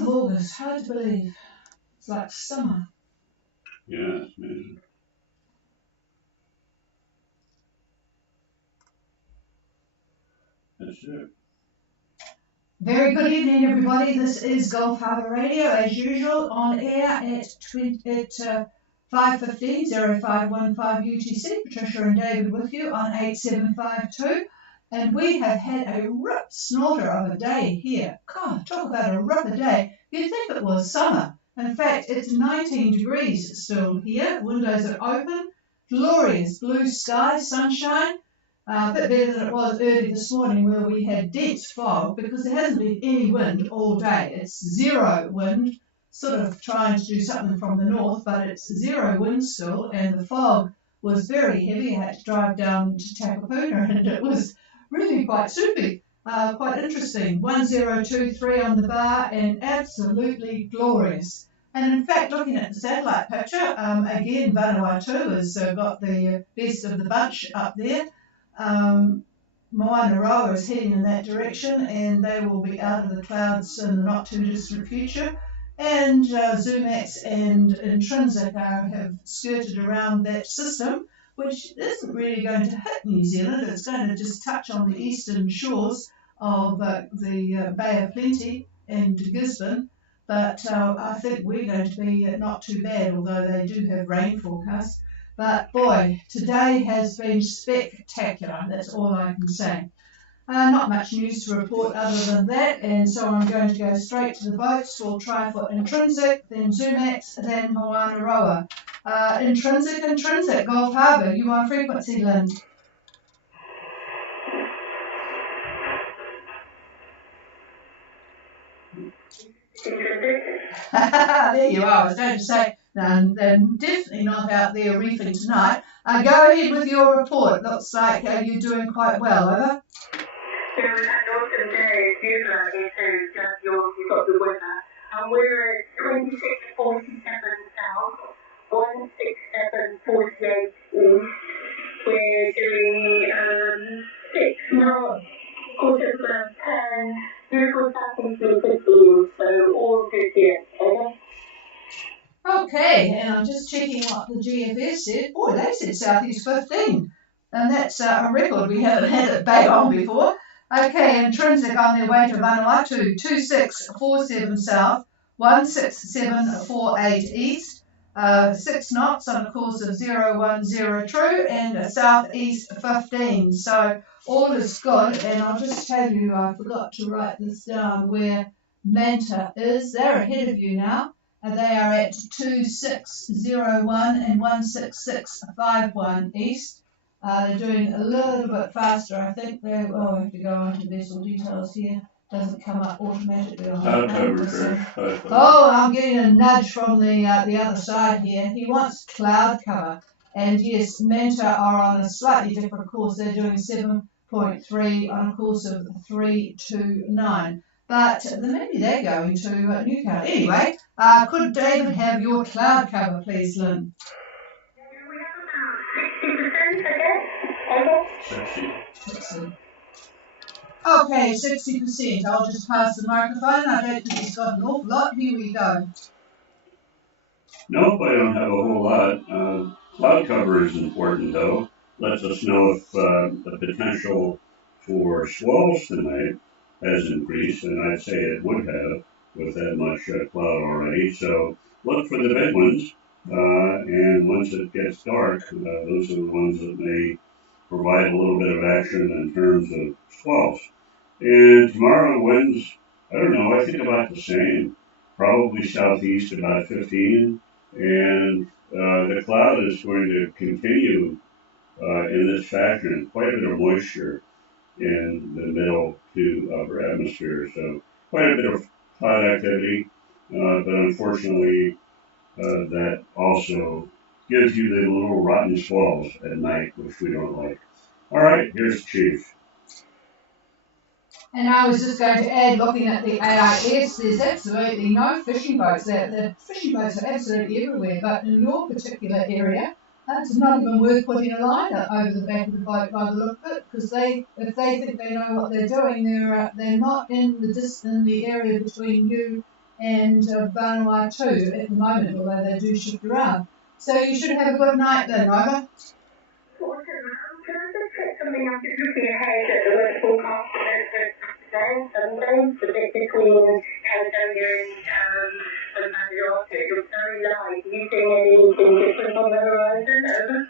of August, hard to believe. It's like summer. Yeah, it's amazing. That's it. Very good evening, everybody. This is Gulf Harbour Radio, as usual, on air at 5:15, 0515 UTC. Patricia and David with you on 8752. And we have had a rip snorter of a day here. God, talk about a rip a day. You'd think it was summer. In fact, it's 19 degrees still here. Windows are open. Glorious blue sky, sunshine. A bit better than it was early this morning where we had dense fog because there hasn't been any wind all day. It's zero wind, sort of trying to do something from the north, but it's zero wind still, and the fog was very heavy. I had to drive down to Takapuna and it was really quite soupy, quite interesting. 1023 on the bar and absolutely glorious. And in fact, looking at the satellite picture, again, Vanuatu has got the best of the bunch up there. Moana Roa is heading in that direction and they will be out of the clouds in the not too distant future. And Zumax and Intrinsic have skirted around that system, which isn't really going to hit New Zealand. It's going to just touch on the eastern shores of the Bay of Plenty and Gisborne. But I think we're going to be not too bad, although they do have rain forecasts. But boy, today has been spectacular. That's all I can say. Not much news to report other than that, and so I'm going to go straight to the boats. We'll try for Intrinsic, then Zumax, then Moana Roa. Intrinsic, Gulf Harbour, you on frequency, Lynn? There you are. I was going to say, no, they're definitely not out there reefing tonight. Go ahead with your report. Looks like you're doing quite well, over. So we've had an awesome day, beautiful out here too, just you've got the weather. And we're at 2647 south, 16748 east. We're doing 6 knots, quarter past 10, beautiful southeast wind 15, so all good here, okay? Okay, and I'm just checking what the GFS said. Boy, they said southeast 15, and that's a record. We haven't had it bang on before. Okay, Intrinsic on their way to Vanuatu, 2647 south, 16748 east, 6 knots on a course of 010 true, and southeast 15. So all is good, and I'll just tell you, I forgot to write this down, where Manta is. They're ahead of you now. They are at 2601 and 16651 east. They're doing a little bit faster. I think I have to go on to vessel details here. Doesn't come up automatically on that. Oh, I'm getting a nudge from the other side here. He wants cloud cover. And yes, Manta are on a slightly different course. They're doing 7.3 on a course of 329. But maybe they're going to Newcastle. Anyway, could David have your cloud cover, please, Lynn? We have about 60%, okay? 60. Okay, 60%. I'll just pass the microphone. I don't think he's got an awful lot. Here we go. Nope, I don't have a whole lot. Cloud cover is important, though. Lets us know if the potential for swells tonight has increased, and I'd say it would have with that much cloud already. So look for the big ones, and once it gets dark, those are the ones that may provide a little bit of action in terms of swells. And tomorrow winds, I don't know, I think about the same, probably southeast about 15, and the cloud is going to continue in this fashion, quite a bit of moisture in the middle to upper atmosphere, so quite a bit of cloud activity, but unfortunately that also gives you the little rotten swells at night, which we don't like. All right, here's Chief. And I was just going to add, looking at the AIS, there's absolutely no fishing boats. The fishing boats are absolutely everywhere, but in your particular area, it's not even worth putting a line over the back of the boat by the look of it, because if they think they know what they're doing, they're not in the area between you and Vanuatu at the moment, although they do shift around. So you should have a good night then, Ivor. Awesome. Can I just check something? I'm just looking ahead at the weather forecast for Saturday, Sunday, the bit between Caledonia and Vanuatu. It looks very light. Are you seeing anything different on the horizon? Over?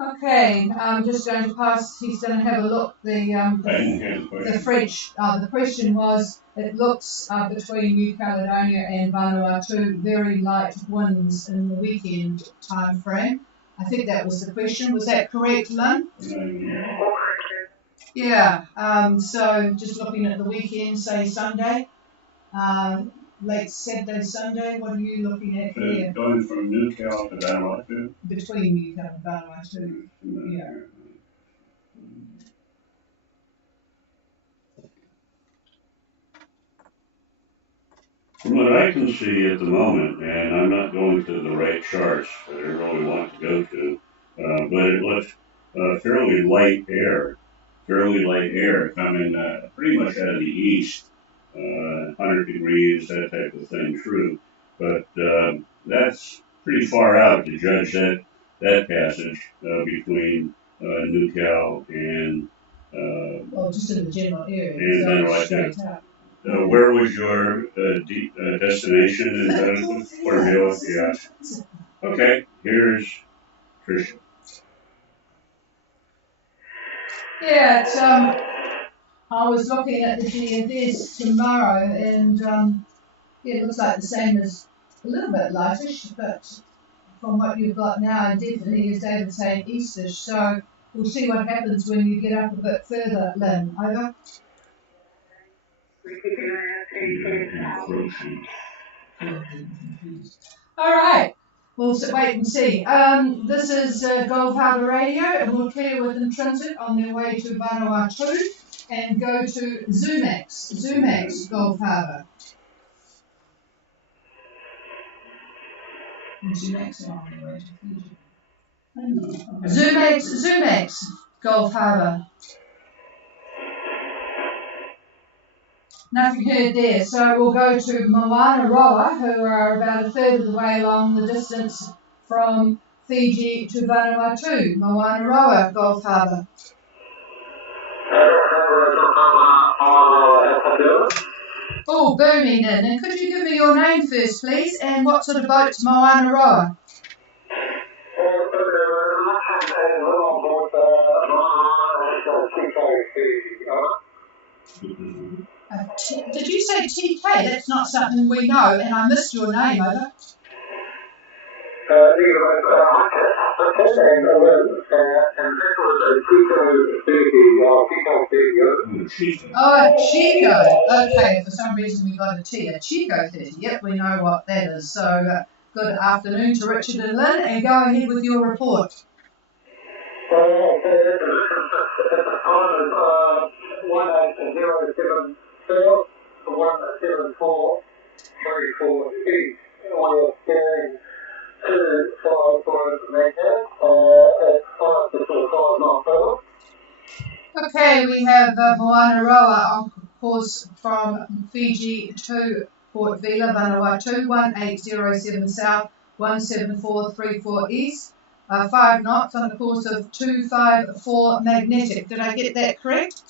Okay, I'm just going to pass. He's going to have a look. I didn't hear the question. The French. The question was: it looks between New Caledonia and Vanuatu very light winds in the weekend time frame. I think that was the question. Was that correct, Lynn? Yeah. So just looking at the weekend, say Sunday, late Saturday, Sunday. What are you looking at here? Going from New Cal to Vanuatu? Between New Cal and Vanuatu. Yeah. From what I can see at the moment, and I'm not going to the right charts that I really want to go to, but it looks fairly light air coming pretty much out of the east, 100 degrees, that type of thing, true. But that's pretty far out to judge that passage between New Cal and just in the general area. And then like that. Where was your destination in Port Vila? Yeah. Okay, here's Tricia. Yeah, I was looking at the GFS tomorrow, and it looks like the same as a little bit lightish, but from what you've got now, definitely, as David saying, eastish. So we'll see what happens when you get up a bit further, Lynn. Over. All right, we'll wait and see. This is Gulf Harbour Radio, and we'll clear with in transit on their way to Vanuatu and go to Zumax, Gulf Harbour. Zumax are on their way to Fiji. Zumax, Gulf Harbour. Nothing heard there, so we'll go to Moanaroa, who are about a third of the way along the distance from Fiji to Vanuatu. Moanaroa, Gulf Harbour. Oh, booming in. And could you give me your name first, please, and what sort of boat's Moanaroa? Did you say TK? That's not something we know, and I missed your name, over. Oh, Chico. Okay, for some reason we got a T. A Chico 30. Yep, we know what that is. So, good afternoon to Richard and Lynn, and go ahead with your report. Okay, we have Moanaroa on course from Fiji to Port Vila, Vanuatu, 1807 south, 17434 east, 5 knots on a course of 254 magnetic. Did I get that correct?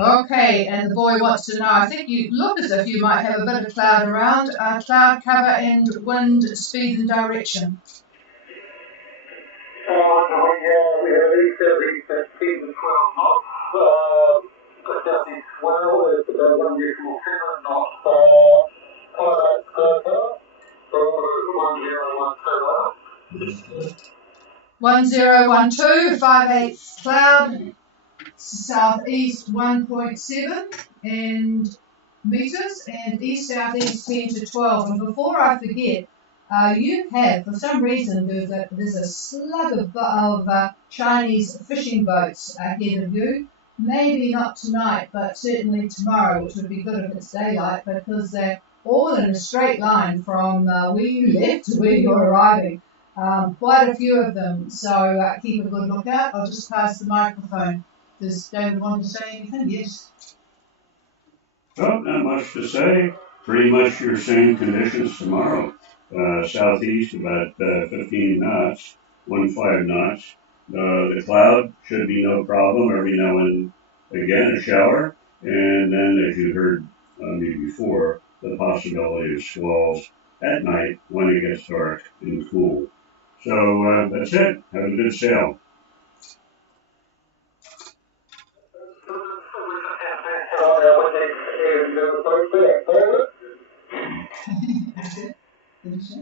Okay, and the boy wants to know, I think you look as if you might have a bit of cloud around, cloud cover and wind speed and direction. We have at speed of 12 knots, adjusting swell is about 107 knots, contact 1012, 58 cloud, southeast 1.7 and meters, and east southeast 10 to 12. And before I forget, you have, for some reason, there's a slug of Chinese fishing boats ahead of you. Maybe not tonight, but certainly tomorrow, which would be good if it's daylight, because they're all in a straight line from where you left to where you're arriving. Quite a few of them, so keep a good lookout. I'll just pass the microphone. Does David want to say anything? Yes. Oh, not much to say. Pretty much your same conditions tomorrow. Southeast about 15 knots, 15 knots. The cloud should be no problem. Every now and again a shower, and then as you heard me before, the possibility of squalls at night when it gets dark and cool. So that's it. Have a good sail.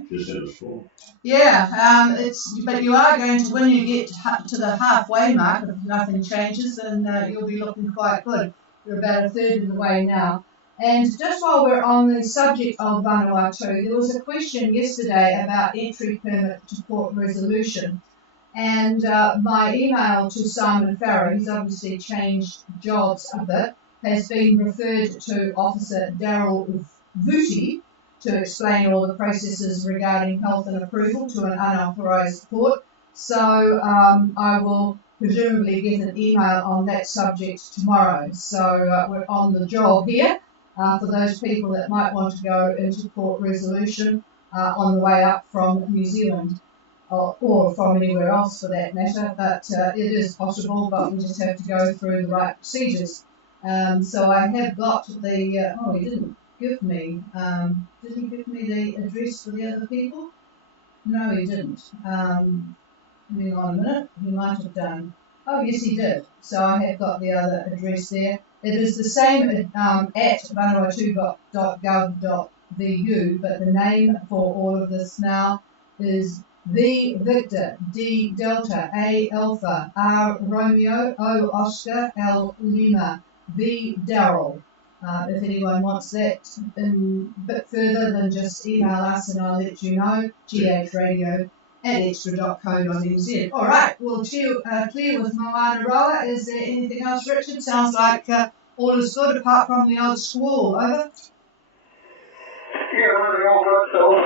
Just at a school. Yeah, but you are going to, when you get to the halfway mark, if nothing changes, then you'll be looking quite good. You're about a third of the way now. And just while we're on the subject of Vanuatu, there was a question yesterday about entry permit to port resolution. And my email to Simon Farrow, he's obviously changed jobs a bit, has been referred to Officer Daryl Vuti to explain all the processes regarding health and approval to an unauthorised port. So I will presumably get an email on that subject tomorrow. So we're on the job here for those people that might want to go into port resolution on the way up from New Zealand. Or from anywhere else for that matter, but it is possible, but we just have to go through the right procedures. So I have got the, oh, he didn't give me, did he give me the address for the other people? No, he didn't. Hang on a minute, he might have done. Oh, yes, he did. So I have got the other address there. It is the same at vanuatu.gov.vu, but the name for all of this now is V Victor, D Delta, A Alpha, R Romeo, O Oscar, L Lima, V Daryl. If anyone wants that a bit further, then just email us and I'll let you know. ghradio@extra.co.nz. All right, well, clear with Moana Roa. Is there anything else, Richard? Sounds like all is good apart from the odd squall. Over. Yeah, running off that cell, we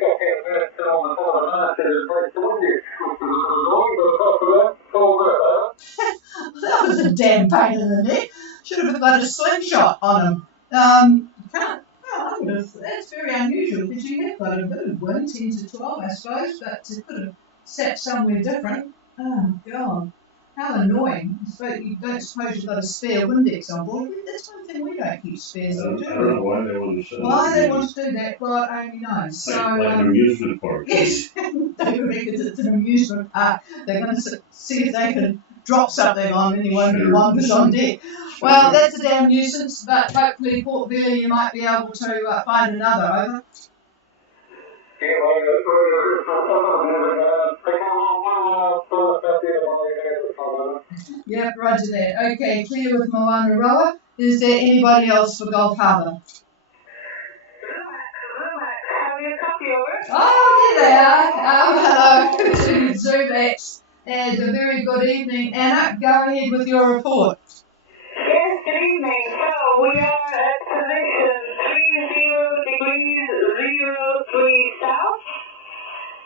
got 10 minutes on the phone tonight, and it's pretty windy. That was a damn pain in the neck. Should have got a slingshot on him. That's very unusual because you have got a bit of wind, 10 to 12, I suppose, but it could have sat somewhere different. Oh, God. How annoying. You don't suppose you've got a spare Windex on board. That's one thing we don't keep spares on, do we? I don't know why they want to sell it. Why they want to do that, God only knows. So, like an amusement park. Yes, they reckon it's an amusement park. They're going to see if they can drop something on anyone who wanders on deck. Well, that's a damn nuisance, but hopefully Port Vila you might be able to find another, over. Yep, roger that. Okay, clear with Moana Roa. Is there anybody else for Gulf Harbour? Oh, there they are. Hello to Zubex. And a very good evening. Anna, go ahead with your report. Yes, good evening. So we are at position 30 degrees 03 south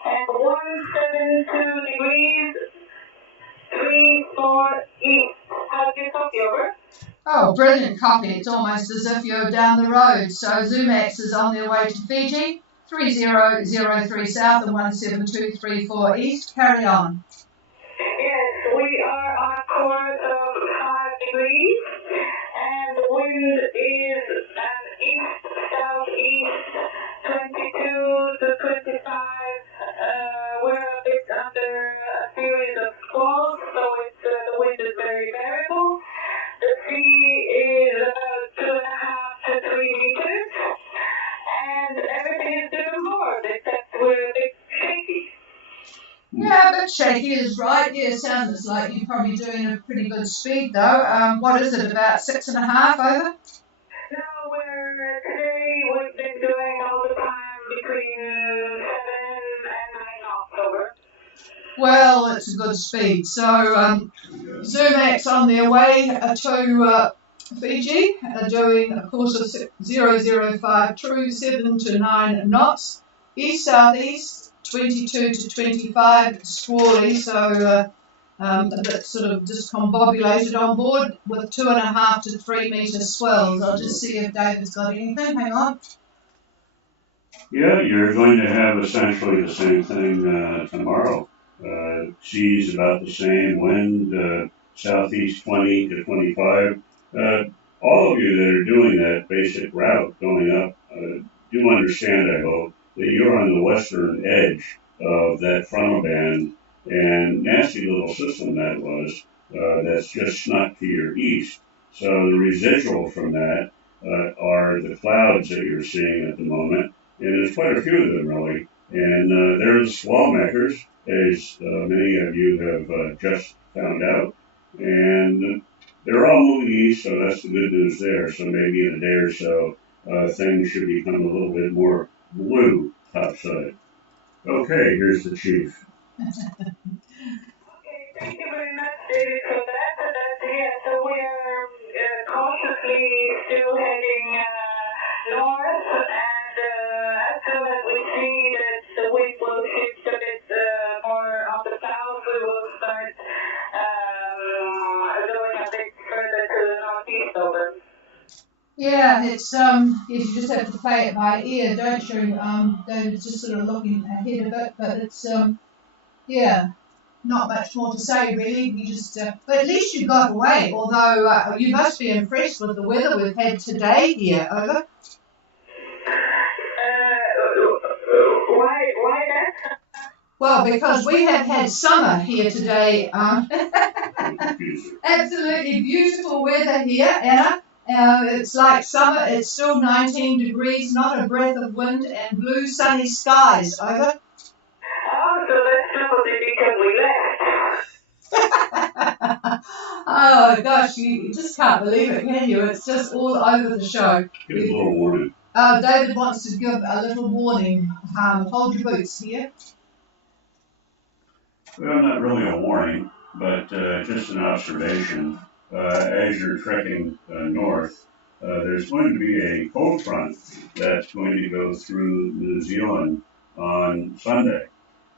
and 172 degrees 34 east. How's your copy, over? Oh, brilliant copy. It's almost as if you're down the road. So Zumax is on their way to Fiji, 3003 south and 17234 east. Carry on. Yes, we are on a course of 5 degrees, and the wind is an east-southeast 22 to 25. We're a bit under a series of squalls, so the wind is very variable. The sea is about 2.5 to 3 meters, and everything is doing board, except we're a bit shaky. Yeah, a bit shaky is right. Yeah, sounds like you're probably doing a pretty good speed though. What is it, about 6.5 over? No, today we've been doing all the time between 7 and 9 knots, over. Well, it's a good speed. So Zumax on their way to Fiji, doing a course of 005 true 7 to 9 knots, east-southeast 22 to 25 squally, so that sort of discombobulated on board with 2.5 to 3 metre swells. I'll just see if David's got anything. Hang on. Yeah, you're going to have essentially the same thing tomorrow. Seas about the same, wind southeast 20 to 25. All of you that are doing that basic route going up do understand, I hope, that you're on the western edge of that frontal band, and nasty little system that was, that's just snuck to your east. So the residual from that are the clouds that you're seeing at the moment, and there's quite a few of them really. And they're the swell makers, as many of you have just found out. And they're all moving east, so that's the good news there. So maybe in a day or so, things should become a little bit more blue topside. Okay, here's the chief. Okay, thank you very much, David, for that. Yeah, so we are cautiously still heading north, and as soon as we see that the wind will shift a bit more on the south, we will start going a bit further to the northeast over. Yeah, it's you just have to play it by ear, don't you? David's just sort of looking ahead of it, but it's yeah, not much more to say really. We just, but at least you got away. Although you must be impressed with the weather we've had today here. Over. Why that? Well, because we have had summer here today. Absolutely beautiful weather here, Anna. It's like summer. It's still 19 degrees, not a breath of wind, and blue sunny skies. Over. Oh, so that's probably because we left. Oh gosh, you just can't believe it, can you? It's just all over the show. Give a little warning. David wants to give a little warning. Hold your boots here. Well, not really a warning, but just an observation. As you're trekking north, there's going to be a cold front that's going to go through New Zealand on Sunday.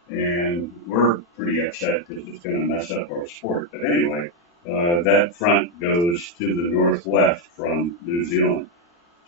And we're pretty upset because it's going to mess up our sport. But anyway, that front goes to the northwest from New Zealand.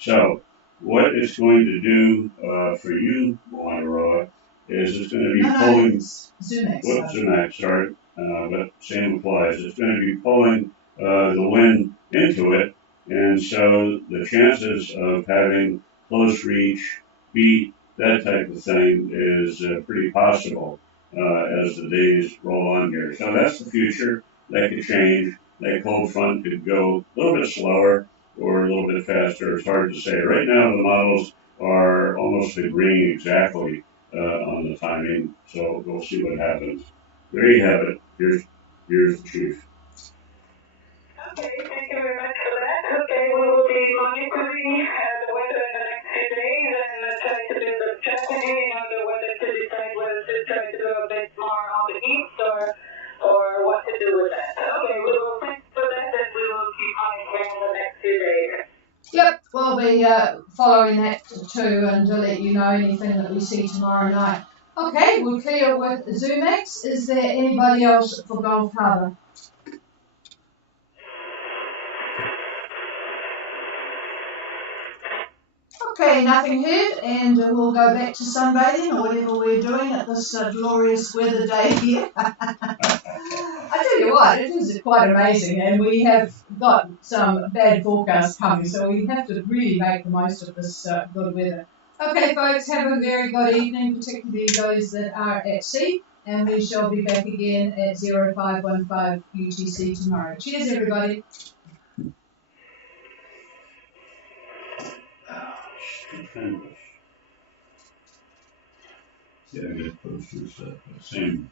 So what it's going to do for you, Wanderoa, is it's going to be pulling Zumac, sorry, but same applies. It's going to be pulling the wind into it, and so the chances of having close reach, beat, that type of thing is pretty possible as the days roll on here. So that's the future. That could change. That cold front could go a little bit slower or a little bit faster. It's hard to say. Right now, the models are almost agreeing exactly on the timing, so we'll see what happens. There you have it. Here's the chief. Okay, thank you very much for that. Okay, we will be monitoring the weather in the next few days and try to do the strategy on the weather to decide whether to try to do a bit more on the east or what to do with that. Okay, we will thank for that and we will keep monitoring in the next few days. Yep, we'll be following that too and to let you know anything that we see tomorrow night. Okay, we're clear with Zumax. Is there anybody else for Gulf Harbour? Okay, nothing heard, and we'll go back to sunbathing or whatever we're doing at this glorious weather day here. I tell you what, it is quite amazing, and we have got some bad forecasts coming, so we have to really make the most of this good weather. Okay, folks, have a very good evening, particularly those that are at sea, and we shall be back again at 0515 UTC tomorrow. Cheers, everybody. Stupendous. Yeah, I get posters, same.